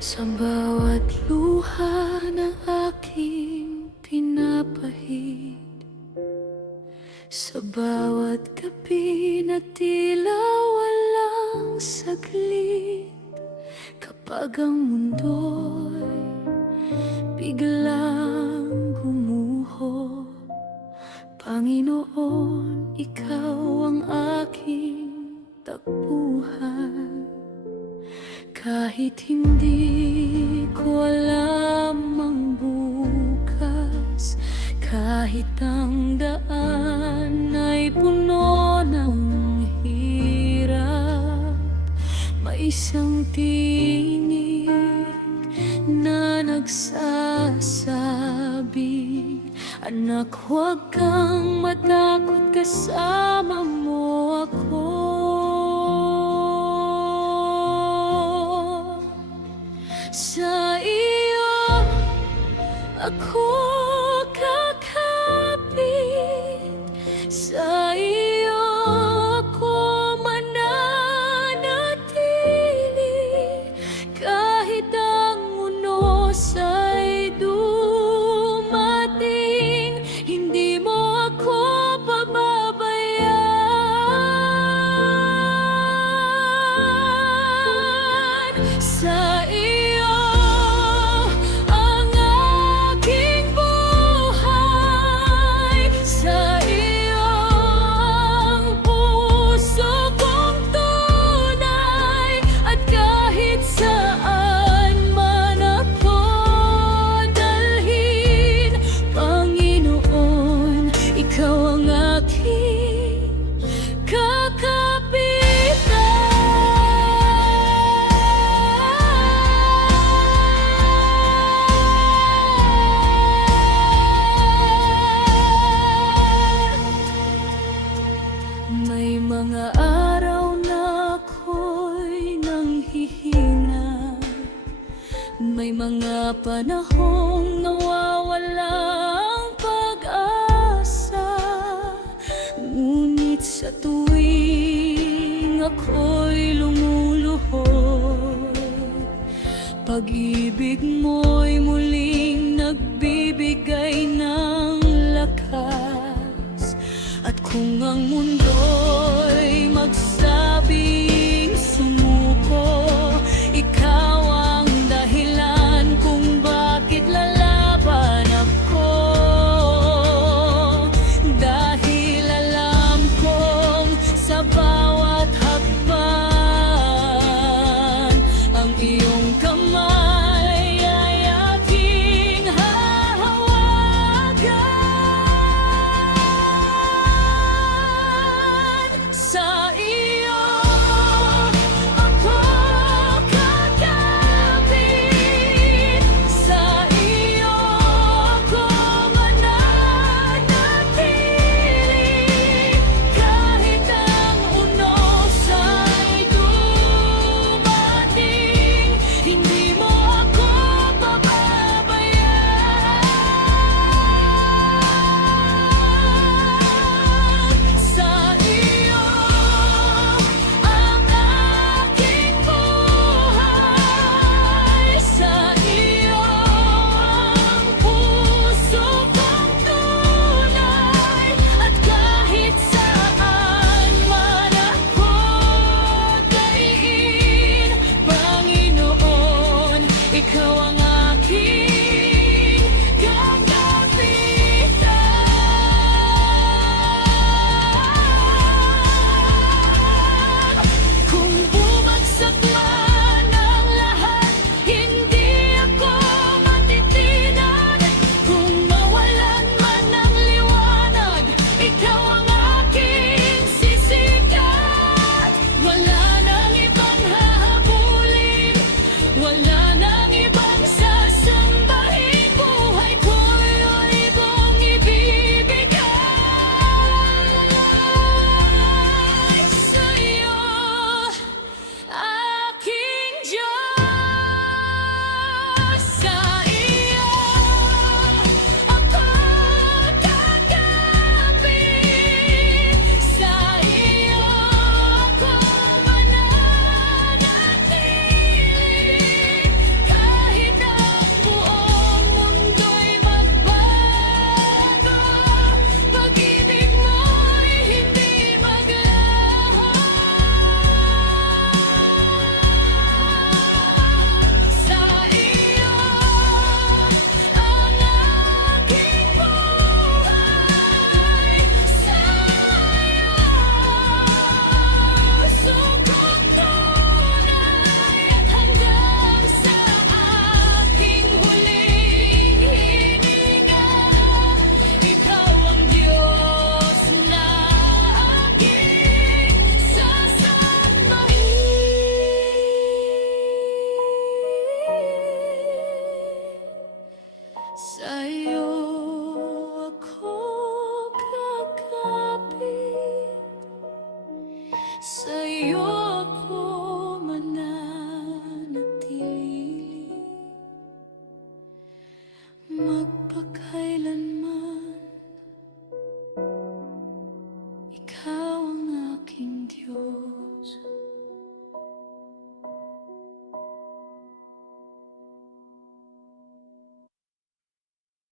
Sa bawat luha na aking pinapahid, sa bawat gabi na tila walang saglit, kapag ang mundo'y biglang gumuho, Panginoon, Ikaw ang aking takbuhan. Kahit hindi ko alam ang bukas, kahit ang daan ay puno ng hirap, may isang tinig na nagsasabi, anak, huwag kang matakot, kasama mo ako. Sa iyo ako kakapit, sa iyo ako mananatili, kahit ang unos ay dumating, hindi mo ako pababayaan. Sa iyo ang aking buhay, sa iyo ang puso kong tunay, at kahit saan man ako dalhin, Panginoon, Ikaw ang aking kakapitan. May mga araw na ako'y nanghihina, may mga panahong nawawala ang pag-asa, ngunit sa tuwing ako'y lumuluhod, pag-ibig mo'y muling nagbibigay ng lakas. At kung ang mundo'y magsabing sumuko, Ikaw ang dahilan kung bakit lalaban ako. Dahil alam kong sa bawat hakbang, ang iyong kamay ay aking hahawagan. Sa iyo ako kakapit, sa iyo ako mananatili, kahit ang unos ay dumating, hindi mo ako pababayaan. Sa iyo ang aking buhay, sa iyo ang puso kong tunay, at kahit saan man ako daigin, Panginoon, Ikaw ang aking kakapitan. Kung bumagsak man ang lahat, hindi ako matitinan. Kung mawalan man ng liwanag, Ikaw ang aking sisikat. Wala nang ibang hahabulin, wala nang ibang Sa'yo